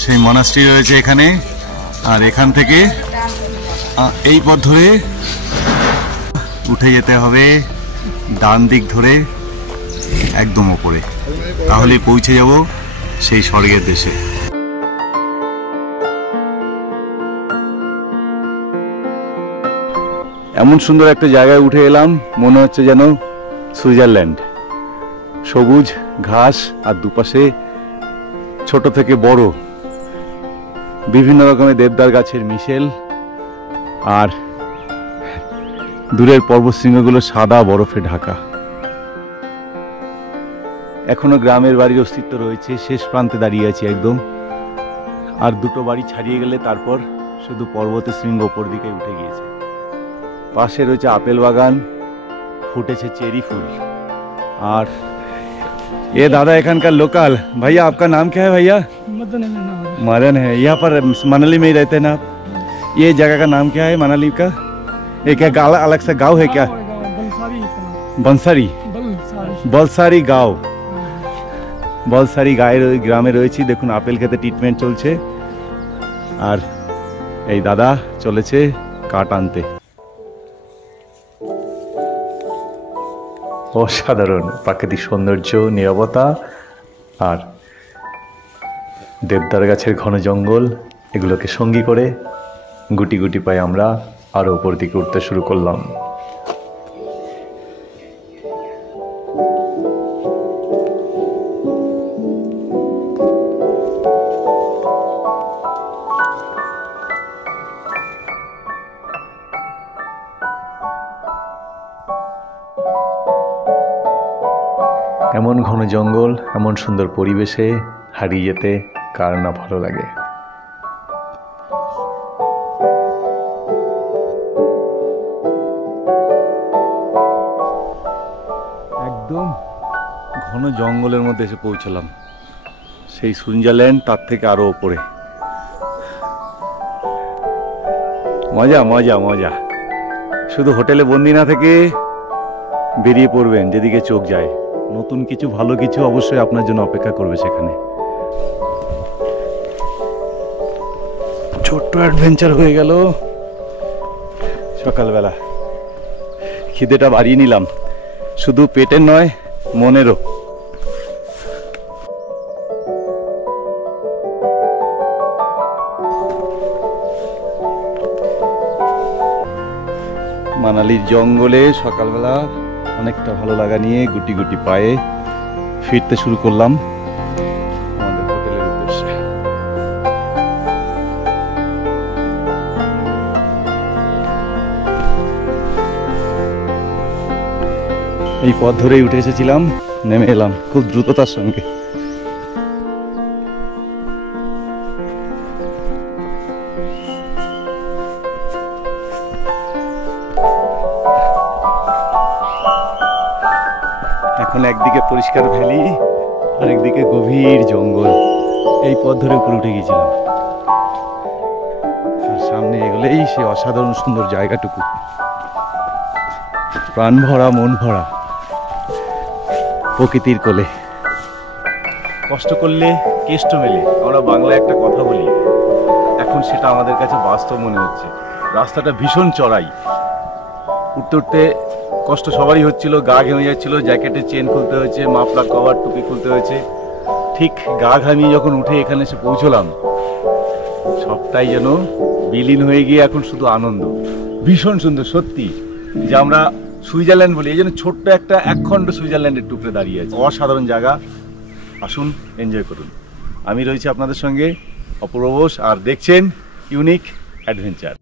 সেই মনাস্ট্রি রয়েছে এখানে। আর এখান থেকে এই পথ ধরে উঠে যেতে হবে ডান দিক ধরে একদম ওপরে, তাহলে পৌঁছে যাব সেই স্বর্গের দেশে। এমন সুন্দর একটা জায়গায় উঠে এলাম, মনে হচ্ছে যেন সুইজারল্যান্ড। সবুজ ঘাস আর দুপাশে ছোট থেকে বড় বিভিন্ন রকমের দেবদার গাছের মিশেল, আর দূরের পর্বতশৃঙ্গগুলো সাদা বরফে ঢাকা। এখনো গ্রামের বাড়ির অস্তিত্ব রয়েছে, শেষ প্রান্তে দাঁড়িয়ে আছি একদম। আর দুটো বাড়ি ছাড়িয়ে গেলে তারপর শুধু পর্বতের শৃঙ্গ ওপর দিকে উঠে গিয়েছে। পাশে রয়েছে আপেল বাগান, ফুটেছে চেরি ফুল। আর ये दादा एखानकार लोकल। भैया आपका नाम क्या है भैया? मदन है। यहाँ पर मनाली में ही रहते हैं ना आप? ये जगह का नाम क्या है मनाली का? ये क्या अलग सा गांव है क्या? बंसारी बलसारी गांव। बलसारी ग्रामे রয়েছি। দেখুন আপেল খেতে ট্রিটমেন্ট চলছে, আর এই দাদা চলেছে কাঠ আনতে। অসাধারণ প্রাকৃতিক সৌন্দর্য, নীরবতা আর দেবদার গাছের ঘন জঙ্গল, এগুলোকে সঙ্গী করে গুটি গুটি পায়ে আমরা আরও উপর দিকে উঠতে শুরু করলাম। এমন ঘন জঙ্গল, এমন সুন্দর পরিবেশে হারিয়ে যেতে কার না ভালো লাগে। একদম ঘন জঙ্গলের মধ্যে এসে পৌঁছলাম, সেই সুইজারল্যান্ড তার থেকে আরো উপরে। মজা মজা মজা। শুধু হোটেলে বন্দি না থেকে বেরিয়ে পড়বেন যেদিকে চোখ যায়। নতুন কিছু, ভালো কিছু অবশ্যই আপনার জন্য অপেক্ষা করবে সেখানে। ছোট্ট অ্যাডভেঞ্চার হয়ে গেল সকালবেলা। খিদেটা বাড়িয়ে নিলাম, শুধু পেটের নয় মনেরও। মানালির জঙ্গলে সকালবেলা অনেকটা ভালো লাগা নিয়ে গুটি গুটি পায়ে ফিরতে শুরু করলাম আমাদের হোটেলের উদ্দেশ্যে। এই পথ ধরেই উঠে এসেছিলাম, নেমে এলাম খুব দ্রুততার সঙ্গে। এখন একদিকে পরিষ্কার ভ্যালি, আরেকদিকে গভীর জঙ্গল। এই পথ ধরে উপরে উঠে গিয়েছিলাম, আর সামনে এগুলোই সেই অসাধারণ সুন্দর জায়গাটুকু। প্রাণ ভরা, মন ভরা, প্রকৃতির কোলে। কষ্ট করলে কেষ্ট মেলে, আমরা বাংলায় একটা কথা বলি, এখন সেটা আমাদের কাছে বাস্তব মনে হচ্ছে। রাস্তাটা ভীষণ চড়াই, উঠতে উঠতে কষ্ট সবারই হচ্ছিল, গা ঘেমে যাচ্ছিল, জ্যাকেটের চেন খুলতে হয়েছে, মাফলার কভার টুপি খুলতে হয়েছে। ঠিক গা ঘামিয়ে যখন উঠে এখানে এসে পৌঁছলাম, সবটাই যেন বিলীন হয়ে গিয়ে এখন শুধু আনন্দ। ভীষণ সুন্দর সত্যি, যে আমরা সুইজারল্যান্ড বলি, এই জন্য ছোট্ট একটা একখণ্ড সুইজারল্যান্ডের টুকরে দাঁড়িয়ে আছে। অসাধারণ জায়গা, আসুন এনজয় করুন। আমি রয়েছি আপনাদের সঙ্গে অপূর্ব বোস, আর দেখছেন ইউনিক অ্যাডভেঞ্চার।